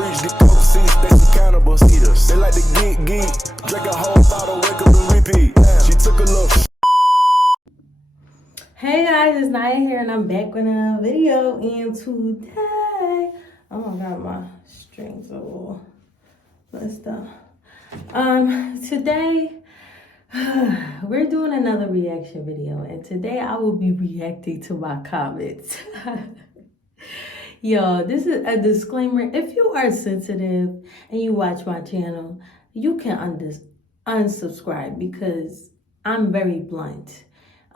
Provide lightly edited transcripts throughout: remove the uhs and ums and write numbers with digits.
freaks, get coke seats, they some cannibals. Eaters. They like to geek, drink a whole bottle, wake up and repeat. She took a look. Hey guys, it's Naya here and I'm back with another video. And today, oh my god, my strings are a little messed up. Today we're doing another reaction video, and today I will be reacting to my comments. Yo, this is a disclaimer. If you are sensitive and you watch my channel, you can unsubscribe because I'm very blunt.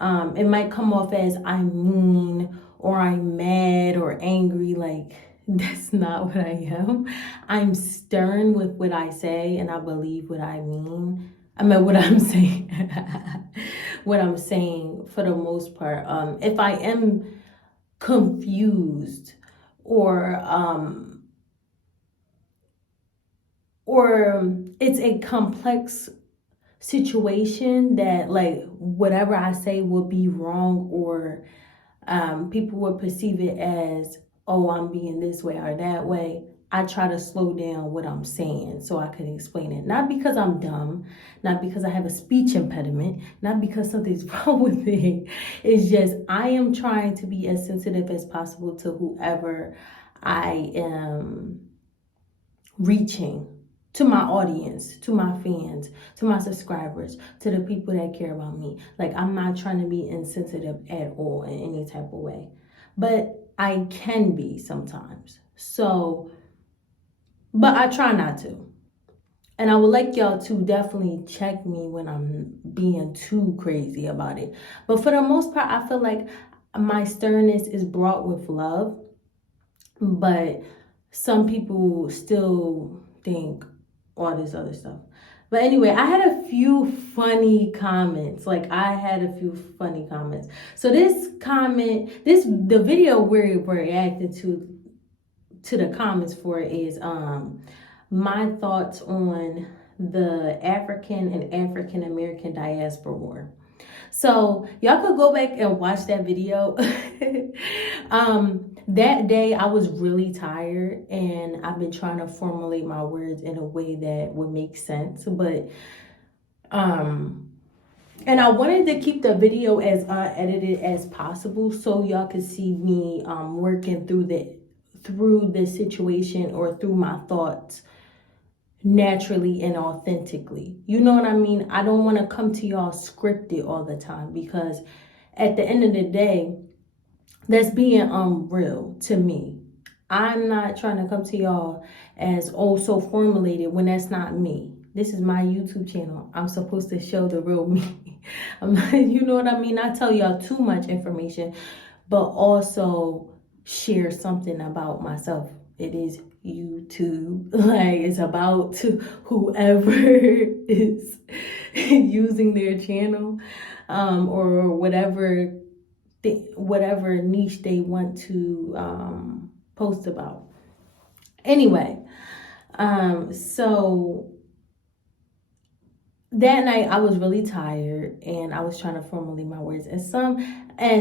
It might come off as I'm mean or I'm mad or angry. Like, that's not what I am. I'm stern with what I say, and I believe what I mean. I mean, what I'm saying. What I'm saying for the most part. If I am confused or it's a complex situation that, like, whatever I say will be wrong, or people will perceive it as, oh, I'm being this way or that way, I try to slow down what I'm saying so I can explain it. Not because I'm dumb, not because I have a speech impediment, not because something's wrong with it. It's just I am trying to be as sensitive as possible to whoever I am reaching, to my audience, to my fans, to my subscribers, to the people that care about me. Like, I'm not trying to be insensitive at all in any type of way, but I can be sometimes. So, but I try not to. And I would like y'all to definitely check me when I'm being too crazy about it. But for the most part, I feel like my sternness is brought with love, but some people still think all this other stuff. But anyway, I had a few funny comments. So this comment, the video we're reacting to the comments for is my thoughts on the African and African American diaspora war. So y'all could go back and watch that video. That day I was really tired, and I've been trying to formulate my words in a way that would make sense. But and I wanted to keep the video as unedited as possible so y'all could see me working through the situation, or through my thoughts, naturally and authentically. You know what I mean? I don't want to come to y'all scripted all the time, because at the end of the day, that's being unreal to me. I'm not trying to come to y'all as, oh, so formulated, when that's not me. This is my YouTube channel. I'm supposed to show the real me. You know what I mean? I tell y'all too much information, but also share something about myself. It is YouTube. Like, it's about whoever is using their channel, or whatever niche they want to post about. Anyway, so that night I was really tired, and I was trying to formulate my words. And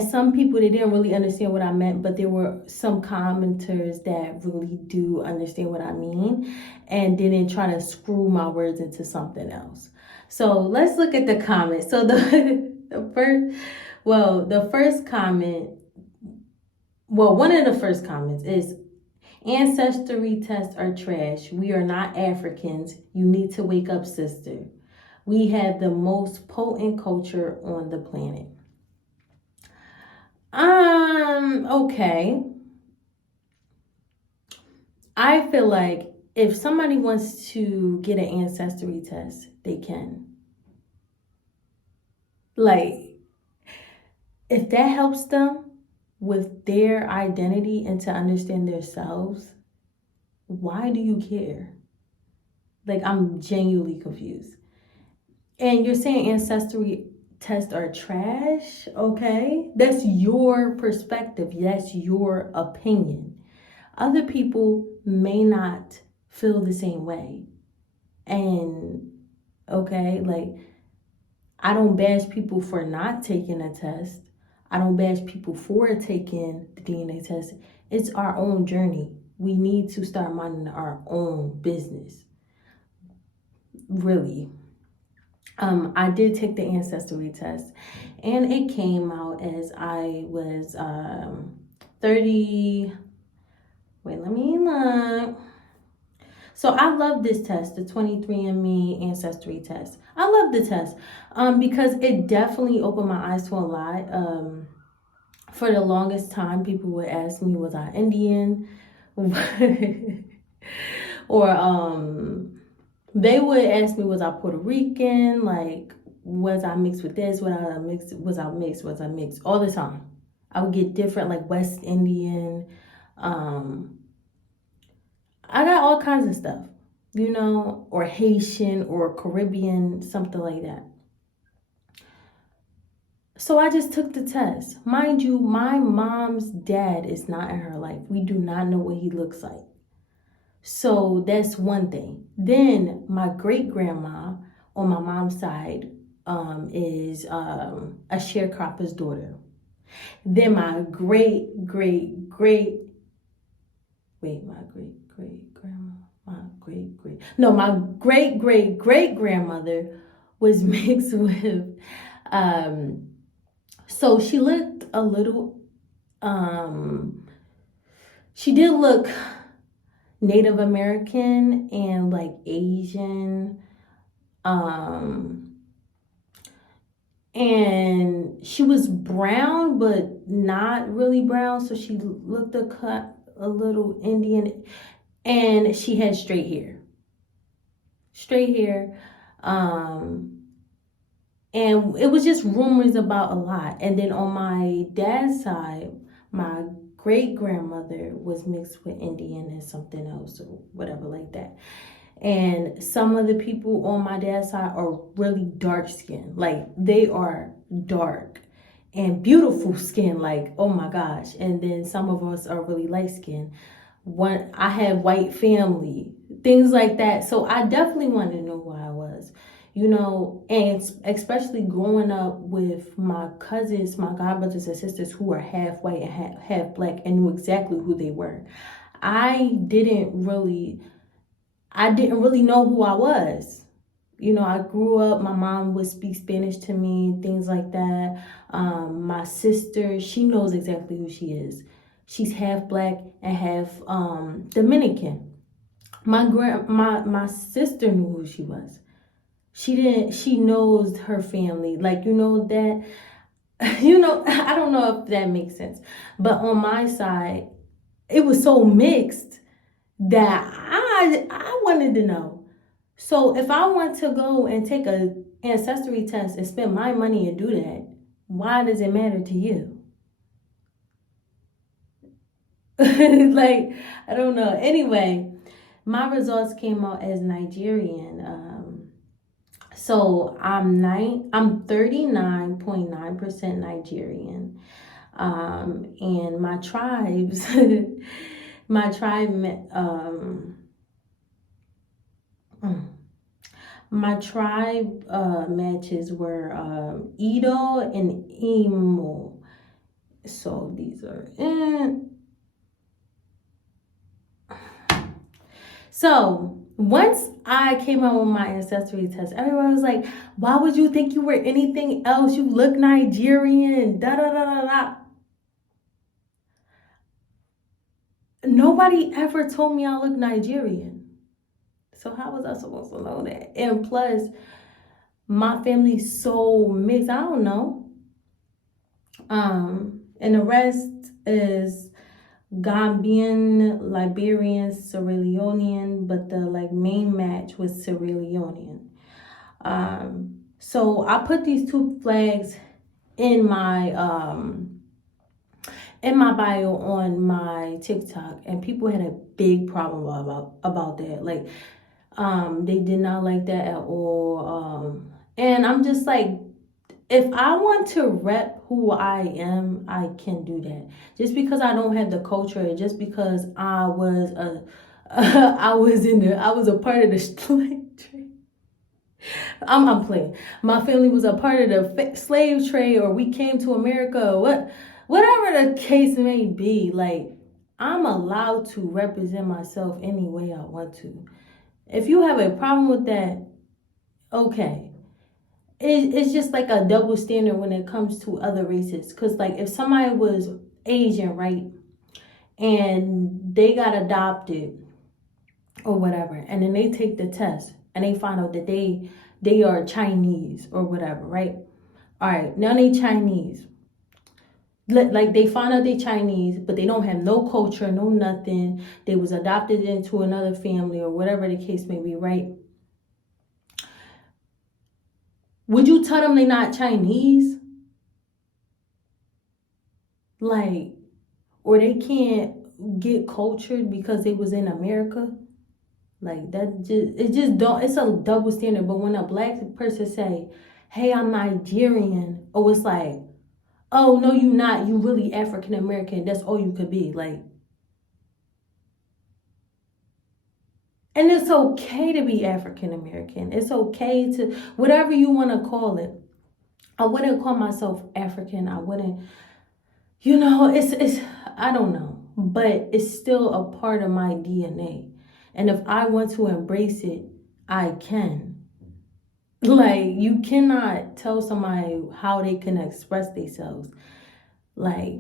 some people, they didn't really understand what I meant, but there were some commenters that really do understand what I mean and didn't try to screw my words into something else. So let's look at the comments. So one of the first comments is, ancestry tests are trash. We are not Africans. You need to wake up, sister. We have the most potent culture on the planet. Okay. I feel like if somebody wants to get an ancestry test, they can. Like, if that helps them with their identity and to understand themselves, why do you care? Like, I'm genuinely confused. And you're saying ancestry tests are trash? Okay, that's your perspective. That's your opinion. Other people may not feel the same way. And okay, like, I don't bash people for not taking a test. I don't bash people for taking the DNA test. It's our own journey. We need to start minding our own business. Really. I did take the ancestry test, and it came out as I was 30. Wait, let me look. So I love this test, the 23andMe ancestry test. I love the test because it definitely opened my eyes to a lot. For the longest time, people would ask me, was I Indian? Or they would ask me, was I Puerto Rican? Like, was I mixed with this? Was I mixed? All the time. I would get different, like West Indian. I got all kinds of stuff, or Haitian or Caribbean, something like that. So I just took the test. Mind you, my mom's dad is not in her life. We do not know what he looks like. So that's one thing. Then my great grandma on my mom's side is a sharecropper's daughter. Then my great great great grandmother was mixed with so she looked a little she did look Native American and like Asian. And she was brown, but not really brown. So she looked a little Indian, and she had straight hair. And it was just rumors about a lot. And then on my dad's side, my great grandmother was mixed with Indian and something else or whatever like that. And some of the people on my dad's side are really dark skinned. Like, they are dark and beautiful skin. Like, oh my gosh. And then some of us are really light skinned. I have white family, things like that. So I definitely wanted to know who I was, and especially growing up with my cousins, my godbrothers and sisters who are half white and half black, and knew exactly who they were. I didn't really know who I was. I grew up, my mom would speak Spanish to me, things like that. My sister, she knows exactly who she is. She's half black and half Dominican. My sister knew who she was. She knows her family. Like, that, I don't know if that makes sense. But on my side, it was so mixed that I wanted to know. So if I want to go and take a ancestry test and spend my money and do that, why does it matter to you? Like, I don't know. Anyway, my results came out as Nigerian. So I'm 39.9% Nigerian. And my tribes, my tribe matches were Edo and Imo. So these are So once I came out with my ancestry test, everyone was like, why would you think you were anything else? You look Nigerian, da da da da da. Nobody ever told me I look Nigerian. So how was I supposed to know that? And plus, my family's so mixed, I don't know. And the rest is Gambian, Liberian, Sierra Leonean, but the main match was Sierra Leonean. So I put these two flags in my bio on my TikTok, and people had a big problem about that. Like, they did not like that at all. And I'm just like, if I want to rep who I am, I can do that. Just because I don't have the culture, just because I was a part of the slave trade. I'm playing. My family was a part of the slave trade, or we came to America, or whatever the case may be. Like, I'm allowed to represent myself any way I want to. If you have a problem with that, okay. It's just like a double standard when it comes to other races. Because, like, if somebody was Asian, right, and they got adopted or whatever, and then they take the test and they find out that they are Chinese or whatever, right? All right, now they Chinese. Like, they find out they Chinese, but they don't have no culture, no nothing. They was adopted into another family or whatever the case may be, right? Would you tell them they not Chinese? Like, or they can't get cultured because they was in America? Like, that just, it just don't, it's a double standard. But when a black person say, hey, I'm Nigerian, oh, it's like, oh, no, you not, you really African American, that's all you could be. Like, and it's okay to be African American. It's okay to, whatever you want to call it. I wouldn't call myself African. I wouldn't, it's I don't know, but it's still a part of my DNA. And if I want to embrace it, I can. Like, you cannot tell somebody how they can express themselves. Like,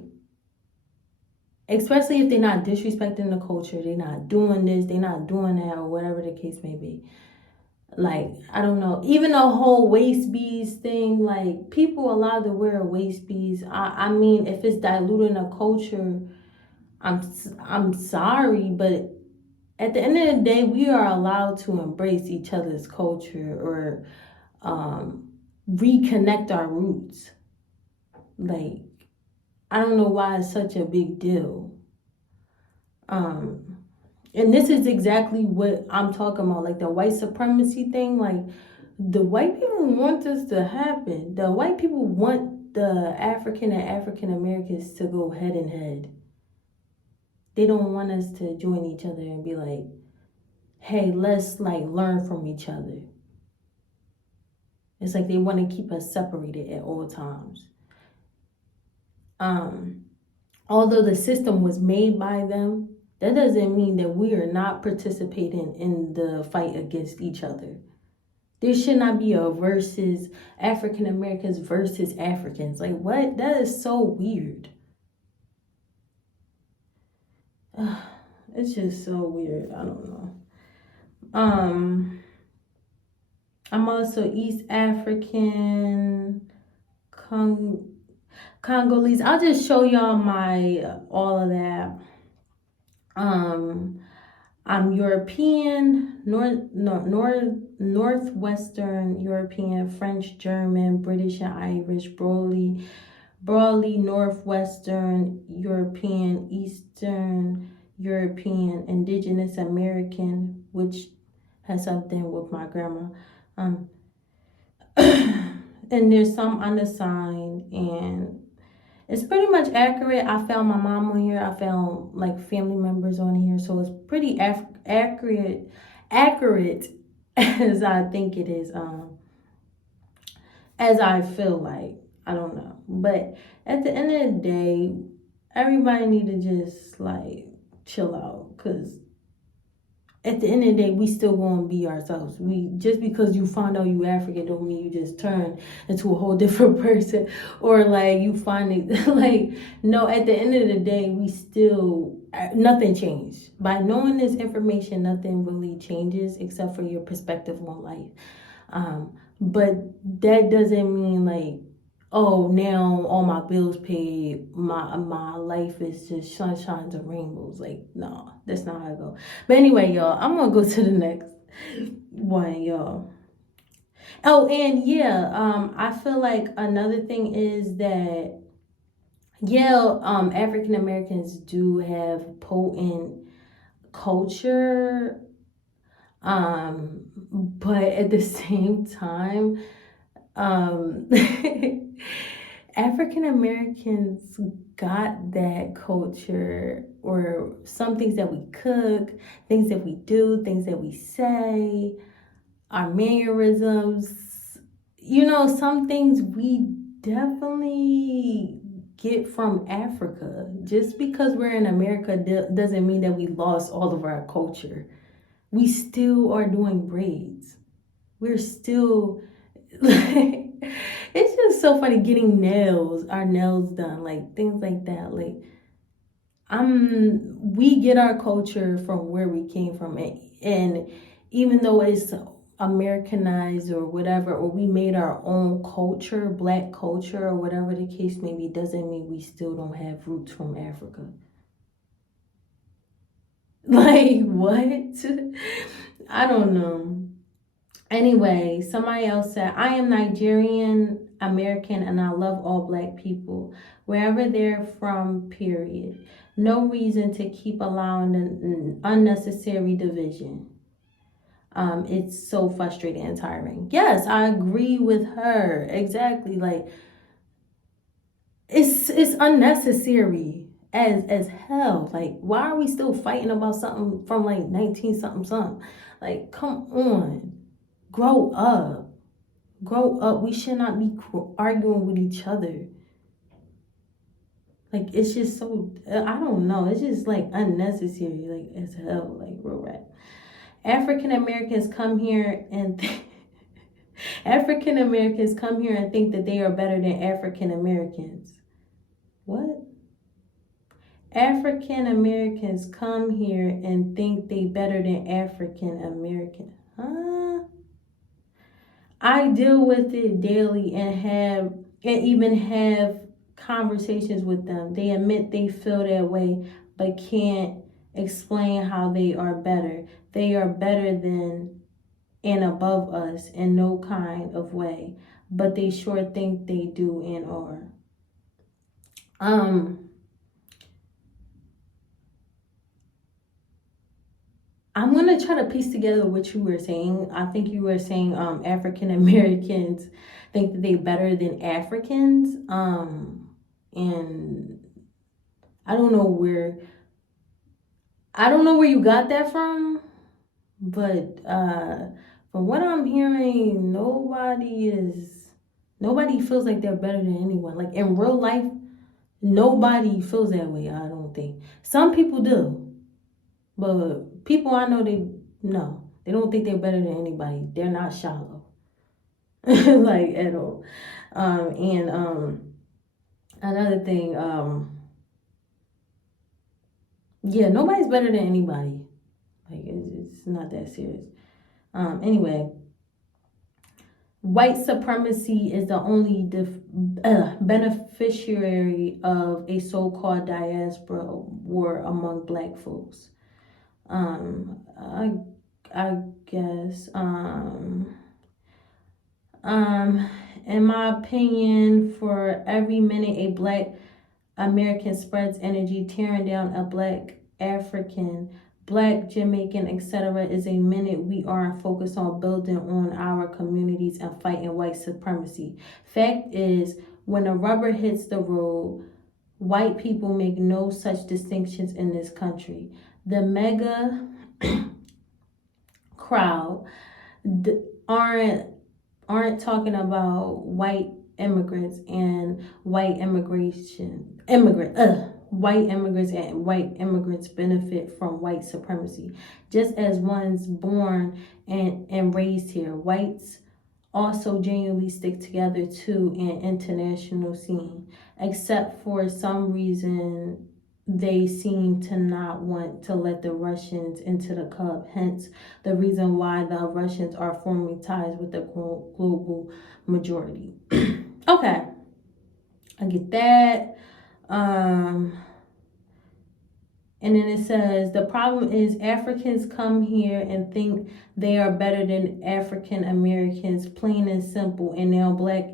especially if they're not disrespecting the culture, they're not doing this, they're not doing that, or whatever the case may be. Like, I don't know, even the whole waist beads thing, like, people allowed to wear waist beads. I mean, if it's diluting a culture, I'm sorry, but at the end of the day, we are allowed to embrace each other's culture or reconnect our roots. Like, I don't know why it's such a big deal. And this is exactly what I'm talking about, like the white supremacy thing. Like, the white people want this to happen. The white people want the African and African Americans to go head and head. They don't want us to join each other and be like, hey, let's like learn from each other. It's like they want to keep us separated at all times. Although the system was made by them, that doesn't mean that we are not participating in the fight against each other. There should not be a versus African Americans versus Africans. Like, what? That is so weird. It's just so weird. I don't know. I'm also East African, Congolese. I'll just show y'all my all of that. I'm European, Northwestern European, French, German, British, and Irish, broadly Northwestern European, Eastern European, Indigenous American, which has something with my grandma. And there's some unassigned, and it's pretty much accurate. I found my mom on here. I found like family members on here, so it's pretty accurate as I think it is. As I feel like, I don't know, but at the end of the day, everybody need to just like chill out, cause at the end of the day, we still gonna be ourselves. We just because you find out you African don't mean you just turn into a whole different person, or like you find it like, no. At the end of the day, we still, nothing changed. By knowing this information, nothing really changes except for your perspective on life. But that doesn't mean like, oh, now all my bills paid, my life is just sunshines and rainbows. Like, no, that's not how I go. But anyway, y'all, I'm gonna go to the next one, y'all. Oh, and yeah, I feel like another thing is that, yeah, African Americans do have potent culture, but at the same time, African Americans got that culture, or some things that we cook, things that we do, things that we say, our mannerisms. Some things we definitely get from Africa. Just because we're in America doesn't mean that we lost all of our culture. We still are doing braids. We're still like, it's just so funny getting our nails done, like things like that. Like we get our culture from where we came from, and even though it's Americanized or whatever, or we made our own culture, black culture, or whatever the case may be, doesn't mean we still don't have roots from Africa. Like, what? I don't know. Anyway, somebody else said, I am Nigerian American and I love all black people, wherever they're from, period. No reason to keep allowing an unnecessary division. It's so frustrating and tiring. Yes, I agree with her. Exactly. Like, it's unnecessary as hell. Like, why are we still fighting about something from like 19 something something? Like, come on. Grow up. Grow up. We should not be arguing with each other. Like, it's just so, I don't know. It's just like unnecessary, like as hell, like real rap. African Americans come here and African Americans come here and think that they are better than African Americans. What? African Americans come here and think they better than African American. Huh? I deal with it daily and even have conversations with them. They admit they feel that way, but can't explain how they are better. They are better than and above us in no kind of way, but they sure think they do and are. I'm gonna try to piece together what you were saying. I think you were saying African Americans think that they better than Africans. And I don't know where you got that from, but from what I'm hearing, nobody feels like they're better than anyone. Like in real life, nobody feels that way, I don't think. Some people do. But people I know, they don't think they're better than anybody. They're not shallow. Like at all. Another thing, yeah, nobody's better than anybody. Like it's not that serious. Anyway, white supremacy is the only beneficiary of a so-called diaspora war among black folks. I guess, in my opinion, for every minute a black American spreads energy tearing down a black African, black Jamaican, etc., is a minute we aren't focused on building on our communities and fighting white supremacy. Fact is, when the rubber hits the road, white people make no such distinctions in this country. The mega crowd aren't talking about white immigrants and white immigrants and white immigrants benefit from white supremacy, just as ones born and raised here. Whites also genuinely stick together to an international scene, except for some reason they seem to not want to let the Russians into the club, hence the reason why the Russians are forming ties with the global majority. Okay, I get that. And then it says, the problem is Africans come here and think they are better than African Americans, plain and simple, and now black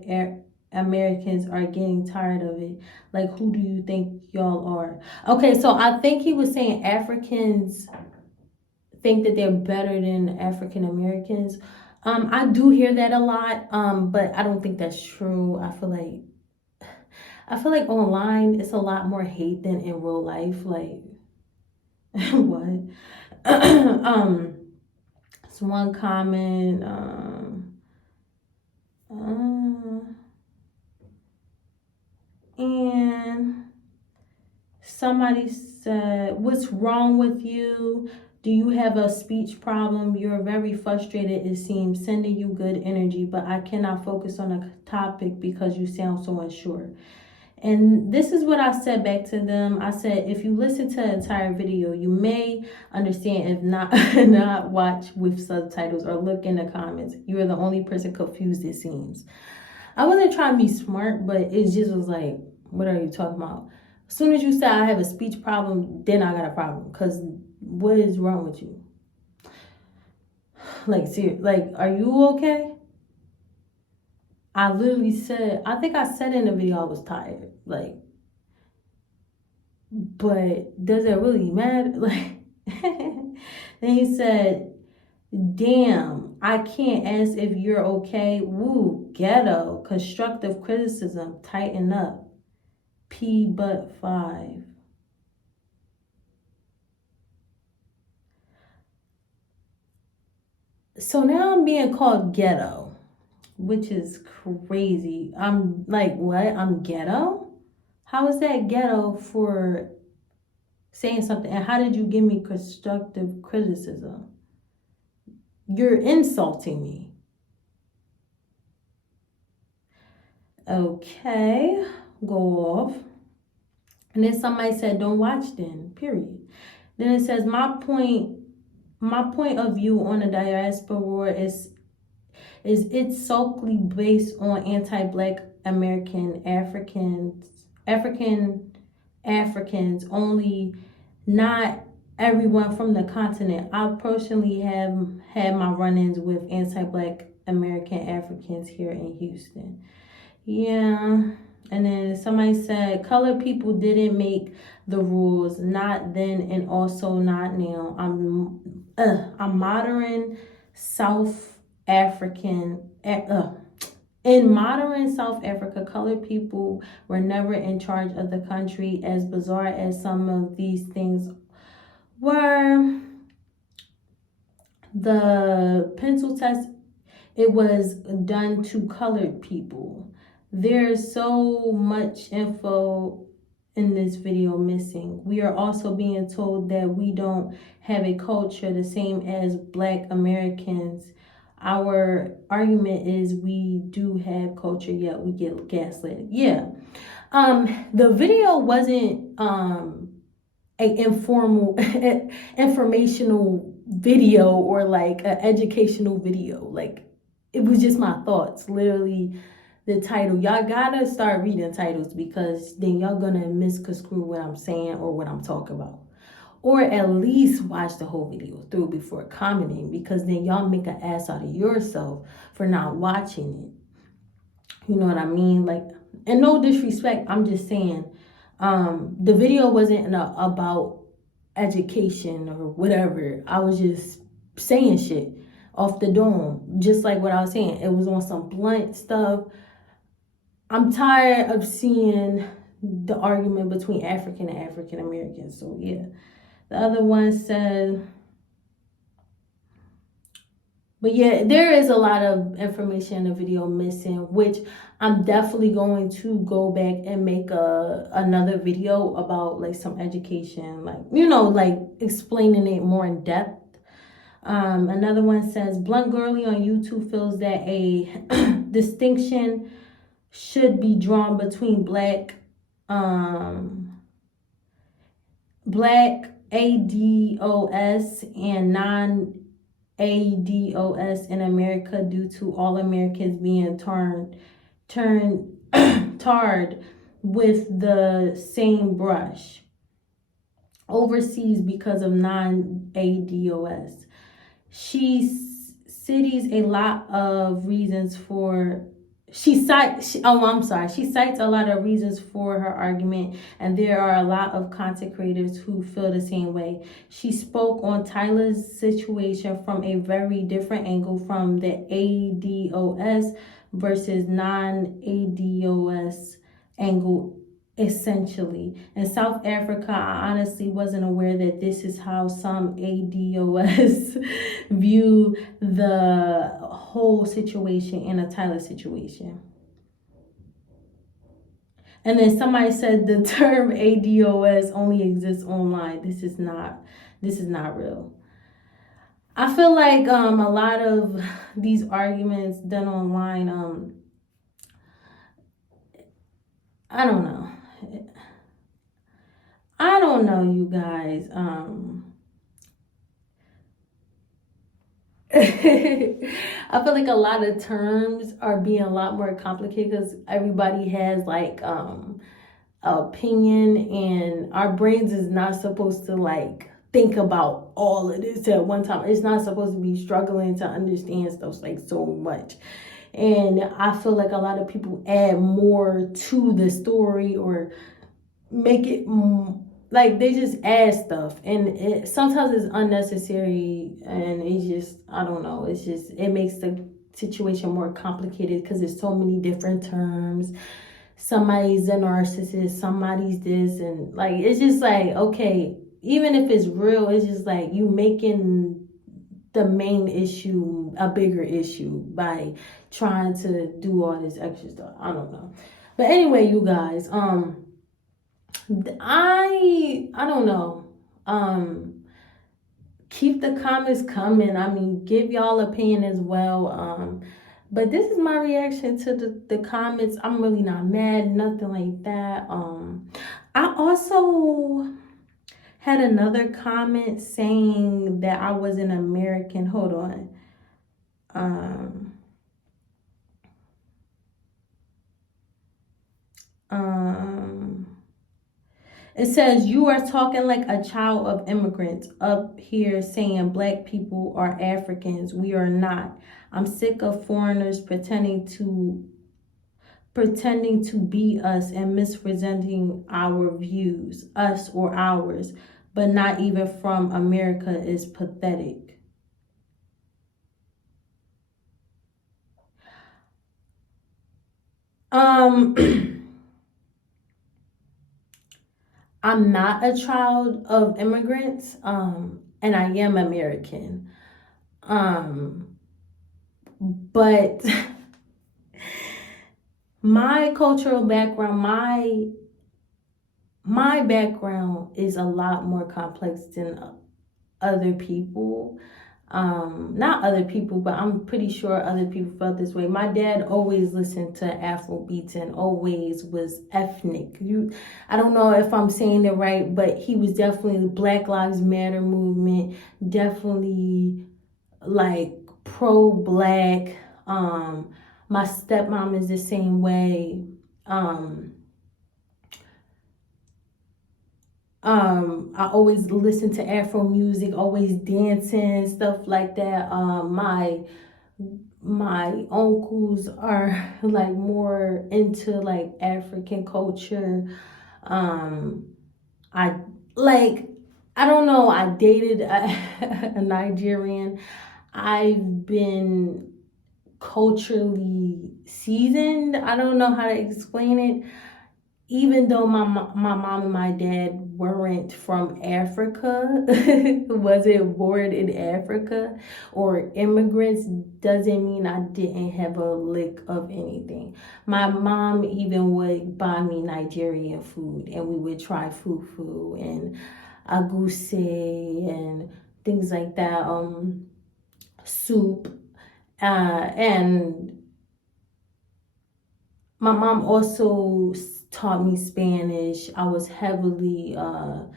Americans are getting tired of it. Like, who do you think y'all are? Okay, so I think he was saying Africans think that they're better than African Americans. I do hear that a lot, but I don't think that's true. I feel like online it's a lot more hate than in real life. Like, what? It's one comment. And somebody said, what's wrong with you? Do you have a speech problem? You're very frustrated, it seems, sending you good energy, but I cannot focus on a topic because you sound so unsure. And this is what I said back to them. I said, if you listen to the entire video, you may understand. If not, not watch with subtitles or look in the comments. You are the only person confused, it seems. I wasn't trying to be smart, but it just was like, what are you talking about? As soon as you said I have a speech problem, then I got a problem. Because what is wrong with you? Like, seriously, like, are you okay? I literally said, I think I said in the video I was tired. Like, but does it really matter? Like, then he said, damn, I can't ask if you're okay. Woo, ghetto, constructive criticism, tighten up. P but 5. So now I'm being called ghetto, which is crazy. I'm like, what? I'm ghetto? How is that ghetto for saying something? And how did you give me constructive criticism? You're insulting me. Okay, go off. And then somebody said, don't watch then, period. Then it says, my point of view on the diaspora is it's solely based on anti-Black American Africans only, not everyone from the continent. I personally have had my run-ins with anti-Black American Africans here in Houston. Yeah. And then somebody said, colored people didn't make the rules, not then and also not now. I'm modern South African. In modern South Africa, colored people were never in charge of the country. As bizarre as some of these things were, the pencil test, it was done to colored people. There's so much info in this video missing. We are also being told that we don't have a culture the same as Black Americans. Our argument is we do have culture, yet we get gaslit. Yeah. The video wasn't a informal informational video or like an educational video. Like, it was just my thoughts. Literally, the title. Y'all gotta start reading titles, because then y'all gonna misconstrue what I'm saying or what I'm talking about. Or at least watch the whole video through before commenting, because then y'all make an ass out of yourself for not watching it. You know what I mean? Like, and no disrespect, I'm just saying, the video wasn't about education or whatever. I was just saying shit off the dome, just like what I was saying. It was on some blunt stuff. I'm tired of seeing the argument between African and African Americans. So yeah. The other one said, but yeah, there is a lot of information in the video missing, which I'm definitely going to go back and make another video about, like, some education, like, you know, like explaining it more in depth. Another one says, Blunt Girly on YouTube feels that a distinction should be drawn between Black ADOS and non-ADOS in America, due to all Americans being tarred with the same brush overseas because of non-ADOS. She cites a lot of reasons for She cites a lot of reasons for her argument, and there are a lot of content creators who feel the same way. She spoke on Tyler's situation from a very different angle, from the ADOS versus non-ADOS angle, essentially. In South Africa, I honestly wasn't aware that this is how some ADOS view the whole situation in a Tyler situation. And then somebody said the term ADOS only exists online. This is not real. I feel like a lot of these arguments done online, I don't know. I don't know, you guys. I feel like a lot of terms are being a lot more complicated because everybody has like opinion, and our brains is not supposed to like think about all of this at one time. It's not supposed to be struggling to understand stuff like so much. And I feel like a lot of people add more to the story or make it like they just add stuff, and it sometimes it's unnecessary, and it's just, I don't know, it's just, it makes the situation more complicated because there's so many different terms. Somebody's a narcissist, somebody's this, and like it's just like, okay, even if it's real, it's just like you making the main issue a bigger issue by trying to do all this extra stuff. I don't know. But anyway, you guys, I don't know. Keep the comments coming. I mean, give y'all opinion as well. But this is my reaction to the comments. I'm really not mad, nothing like that. I also had another comment saying that I was an American. Hold on. It says, you are talking like a child of immigrants up here saying black people are Africans. We are not. I'm sick of foreigners pretending to be us and misrepresenting our views, us or ours, but not even from America is pathetic. I'm not a child of immigrants, and I am American. But my cultural background, my background is a lot more complex than other people. Not other people, but I'm pretty sure other people felt this way. My dad always listened to Afro beats and always was ethnic. I don't know if I'm saying it right, but he was definitely Black Lives Matter movement, definitely like pro-black. My stepmom is the same way. I always listen to Afro music, always dancing, stuff like that. My uncles are like more into like African culture. I like, I don't know, I dated a Nigerian. I've been culturally seasoned. I don't know how to explain it. Even though my mom and my dad weren't from Africa, wasn't born in Africa, or immigrants, doesn't mean I didn't have a lick of anything. My mom even would buy me Nigerian food, and we would try fufu and aguse and things like that, soup, and my mom also taught me Spanish. I was heavily a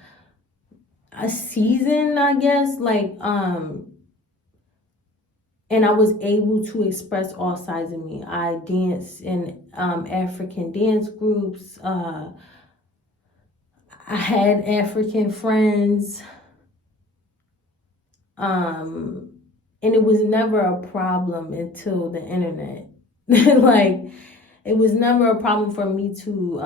seasoned, I guess, like and I was able to express all sides of me. I danced in African dance groups. I had African friends. And it was never a problem until the internet. Like, it was never a problem for me to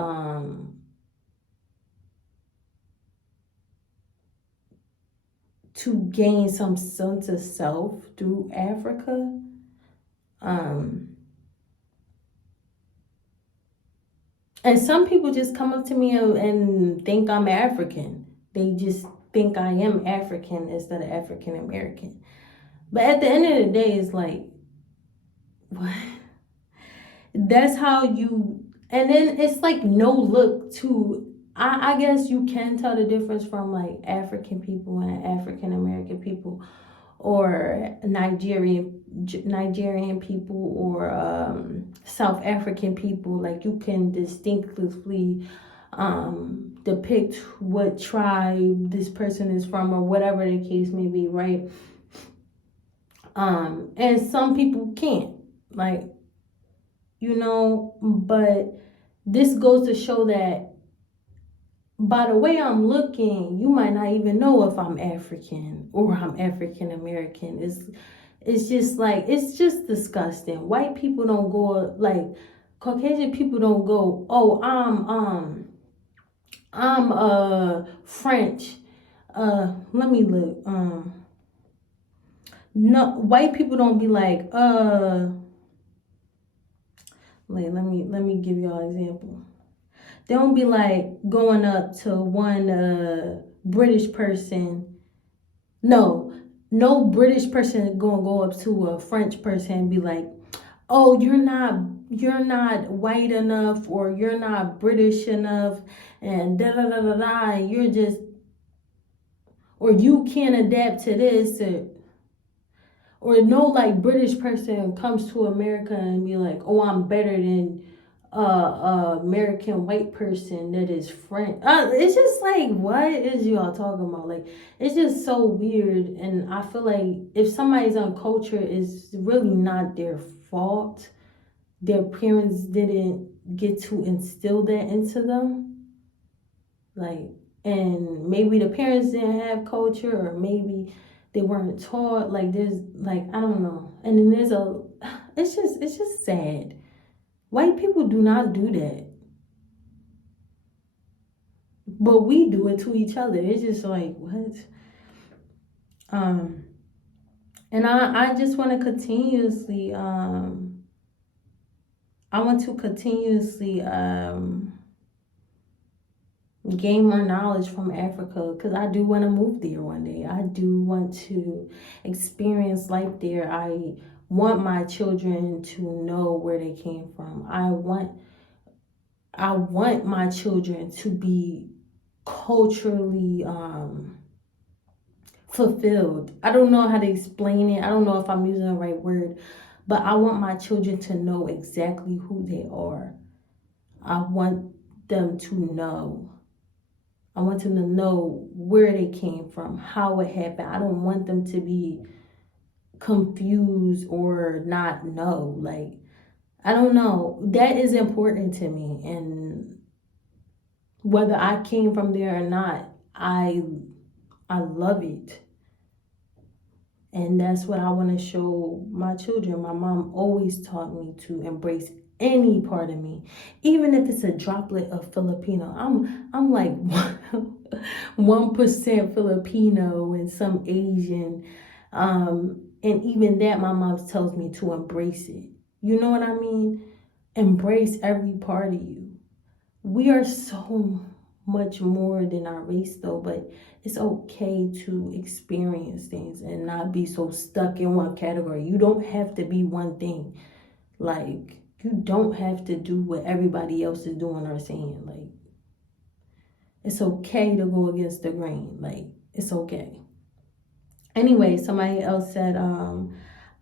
gain some sense of self through Africa. And some people just come up to me and think I'm African. They just think I am African instead of African American. But at the end of the day, it's like, what? That's how you And then it's like no look to, I guess you can tell the difference from like African people and African American people, or Nigerian people, or South African people. Like you can distinctly depict what tribe this person is from, or whatever the case may be, right? And some people can't, like, but this goes to show that by the way I'm looking, you might not even know if I'm African or I'm African American. It's just like, it's just disgusting. White people don't go, like, Caucasian people don't go, oh, I'm French. Let me look. No, white people don't be like, let me give y'all an example. They don't be like going up to one British person. No British person gonna go up to a French person and be like, oh, you're not white enough, or you're not British enough, and da da da da da, and you're just, or you can't adapt to this, or no, like, British person comes to America and be like, oh, I'm better than American white person that is French. It's just like, what is y'all talking about? Like, it's just so weird. And I feel like if somebody's uncultured, it's really not their fault. Their parents didn't get to instill that into them. Like, and maybe the parents didn't have culture, or maybe they weren't taught. Like, there's, like, I don't know. And then it's just sad. White people do not do that, but we do it to each other. It's just like, what? And I just want to continuously gain more knowledge from Africa, because I do want to move there one day. I do want to experience life there. I want my children to know where they came from. I want my children to be culturally fulfilled. I don't know how to explain it. I don't know if I'm using the right word, but I want my children to know exactly who they are. I want them to know. I want them to know where they came from, how it happened. I don't want them to be confused or not know. Like, I don't know. That is important to me. And whether I came from there or not, I love it. And that's what I want to show my children. My mom always taught me to embrace any part of me, even if it's a droplet of Filipino. I'm like 1% Filipino and some Asian, and even that, my mom tells me to embrace it. You know what I mean? Embrace every part of you. We are so much more than our race, though, but it's okay to experience things and not be so stuck in one category. You don't have to be one thing. Like, you don't have to do what everybody else is doing or saying. Like, it's okay to go against the grain. Like, it's okay. Anyway, somebody else said,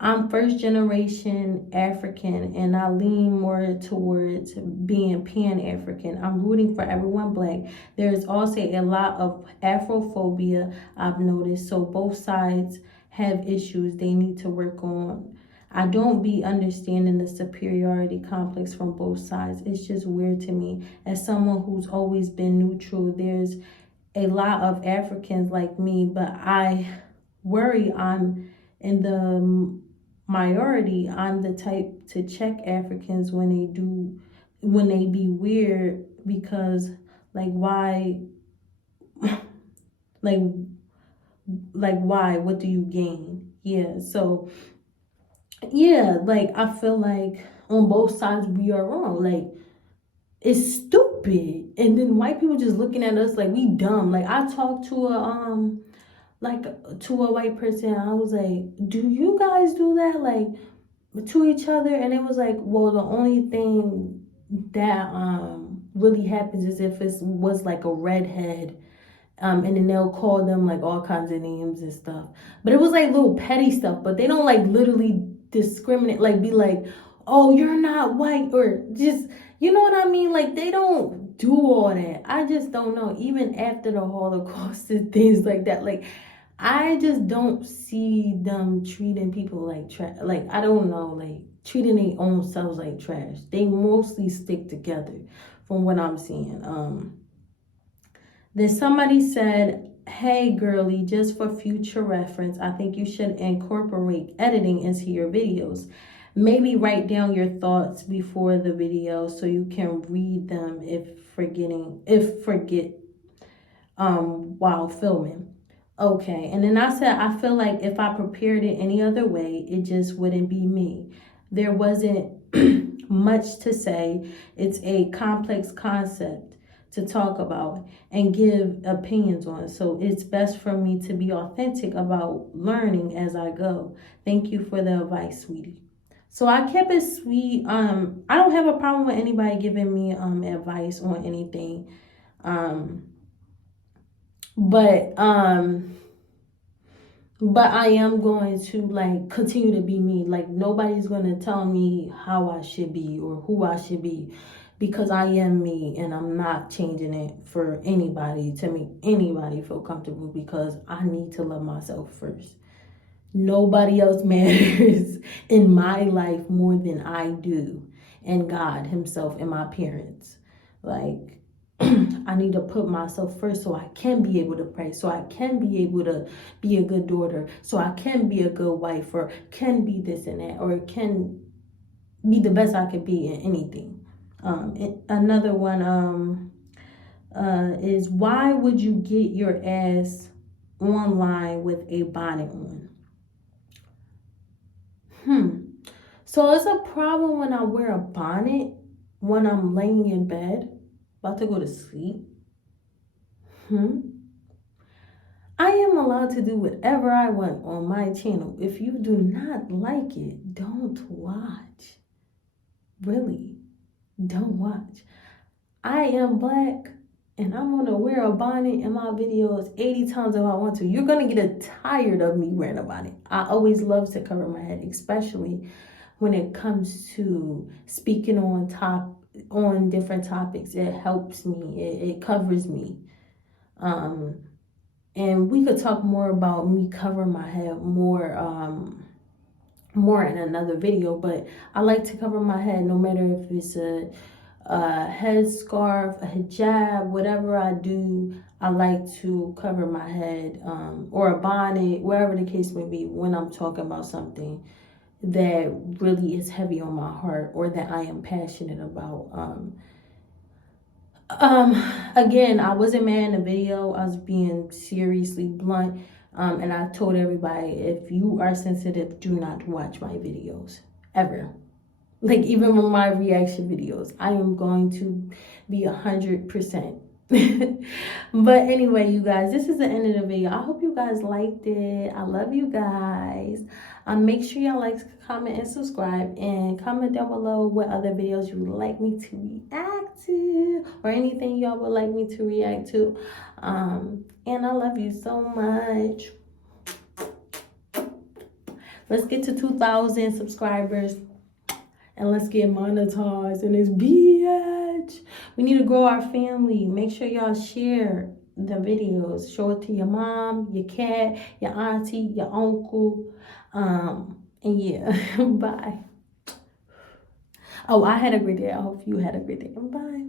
I'm first generation African, and I lean more towards being Pan-African. I'm rooting for everyone Black. There is also a lot of Afrophobia I've noticed, so both sides have issues they need to work on. I don't be understanding the superiority complex from both sides. It's just weird to me. As someone who's always been neutral, there's a lot of Africans like me, but I worry I'm in the minority. I'm the type to check Africans when they be weird, because like, why, like why, what do you gain? Yeah, so yeah, like, I feel like on both sides we are wrong. Like, it's stupid. And then white people just looking at us like we dumb. Like, I talked to a white person. I was like, do you guys do that, like, to each other? And it was like, well, the only thing that really happens is if it was like a redhead, and then they'll call them like all kinds of names and stuff. But it was like little petty stuff, but they don't like literally discriminate, like be like, oh, you're not white, or just, you know what I mean? Like they don't do all that. I just don't know. Even after the Holocaust and things like that, like I just don't see them treating people like trash. Like I don't know, like treating their own selves like trash. They mostly stick together, from what I'm seeing. Then somebody said, hey girly, just for future reference, I think you should incorporate editing into your videos. Maybe write down your thoughts before the video so you can read them if forget while filming. Okay, and then I said, I feel like if I prepared it any other way, it just wouldn't be me. There wasn't much to say. It's a complex concept to talk about and give opinions on. So it's best for me to be authentic about learning as I go. Thank you for the advice, sweetie. So I kept it sweet. I don't have a problem with anybody giving me advice on anything. But I am going to like continue to be me. Like nobody's going to tell me how I should be or who I should be, because I am me and I'm not changing it for anybody to make anybody feel comfortable, because I need to love myself first. Nobody else matters in my life more than I do, and God himself and my parents. Like I need to put myself first so I can be able to pray, so I can be able to be a good daughter, so I can be a good wife, or can be this and that, or can be the best I could be in anything. Another one is, why would you get your ass online with a bonnet on? So it's a problem when I wear a bonnet when I'm laying in bed about to go to sleep. I am allowed to do whatever I want on my channel. If you do not like it, don't watch. Really, don't watch. I am black and I'm gonna wear a bonnet in my videos 80 times if I want to. You're gonna get tired of me wearing a bonnet. I always love to cover my head, especially when it comes to speaking on different topics. It helps me. It covers me. And we could talk more about me covering my head more in another video, but I like to cover my head no matter if it's a headscarf, a hijab, whatever I do. I like to cover my head, or a bonnet, wherever the case may be, when I'm talking about something that really is heavy on my heart or that I am passionate about. Again, I wasn't mad in the video. I was being seriously blunt. And I told everybody, if you are sensitive, do not watch my videos ever. Like even with my reaction videos, I am going to be 100%. But anyway, you guys, this is the end of the video. I hope you guys liked it. I love you guys. Make sure y'all like, comment, and subscribe, and comment down below what other videos you would like me to react to, or anything y'all would like me to react to. And I love you so much. Let's get to 2,000 subscribers. And let's get monetized in this bitch. We need to grow our family. Make sure y'all share the videos. Show it to your mom, your cat, your auntie, your uncle. And yeah, bye. Oh, I had a great day. I hope you had a great day. Bye.